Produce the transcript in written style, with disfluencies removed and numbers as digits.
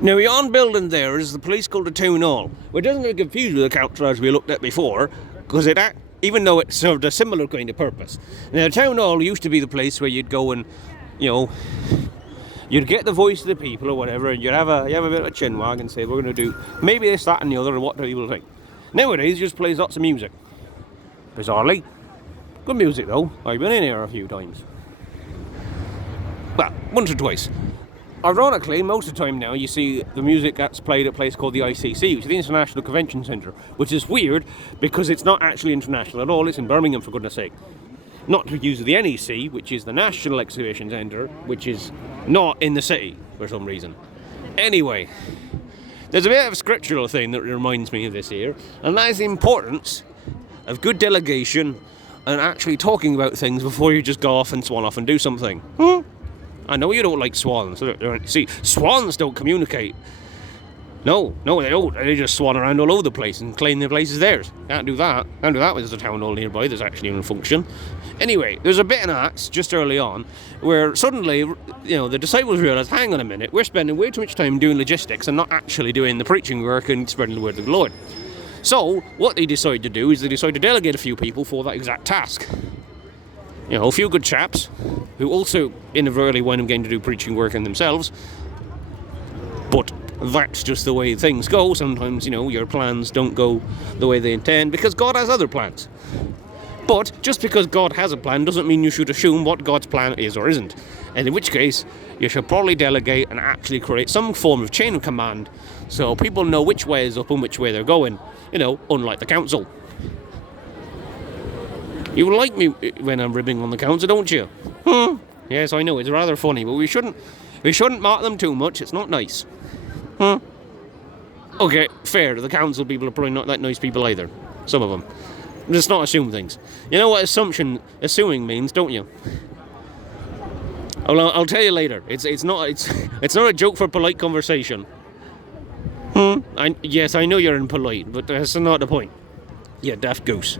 Now, yon building there is the place called the Town Hall, which doesn't get confused with the council as we looked at before, because even though it served a similar kind of purpose. Now, the Town Hall used to be the place where you'd go and, you'd get the voice of the people or whatever, and you'd have a bit of a chinwag and say, we're going to do maybe this, that, and the other, and what do people think? Nowadays, it just plays lots of music. Bizarrely. Good music, though. I've been in here a few times. Well, once or twice. Ironically, most of the time now, you see the music that's played at a place called the ICC, which is the International Convention Centre, which is weird because it's not actually international at all. It's in Birmingham, for goodness sake. Not to use the NEC, which is the National Exhibition Centre, which is not in the city for some reason. Anyway, there's a bit of a scriptural thing that reminds me of this here, and that is the importance of good delegation and actually talking about things before you just go off and swan off and do something. I know you don't like swans. See, swans don't communicate. No, they don't. They just swan around all over the place and claim the place is theirs. Can't do that. Can't do that when there's a town hall nearby that's actually in function. Anyway, there's a bit in Acts just early on where suddenly, the disciples realised, hang on a minute, we're spending way too much time doing logistics and not actually doing the preaching work and spreading the word of the Lord. So, what they decided to do is they decided to delegate a few people for that exact task. A few good chaps who also inadvertently wind up getting to do preaching work in themselves. But that's just the way things go. Sometimes, your plans don't go the way they intend because God has other plans. But just because God has a plan doesn't mean you should assume what God's plan is or isn't. And in which case, you should probably delegate and actually create some form of chain of command so people know which way is up and which way they're going. Unlike the council. You like me when I'm ribbing on the council, don't you? Yes, I know, it's rather funny, but we shouldn't mock them too much, it's not nice. Okay, fair, the council people are probably not that nice people either. Some of them. Let's not assume things. You know what assuming means, don't you? I'll tell you later. It's not a joke for polite conversation. Yes, I know you're impolite, but that's not the point. Yeah, daft goose.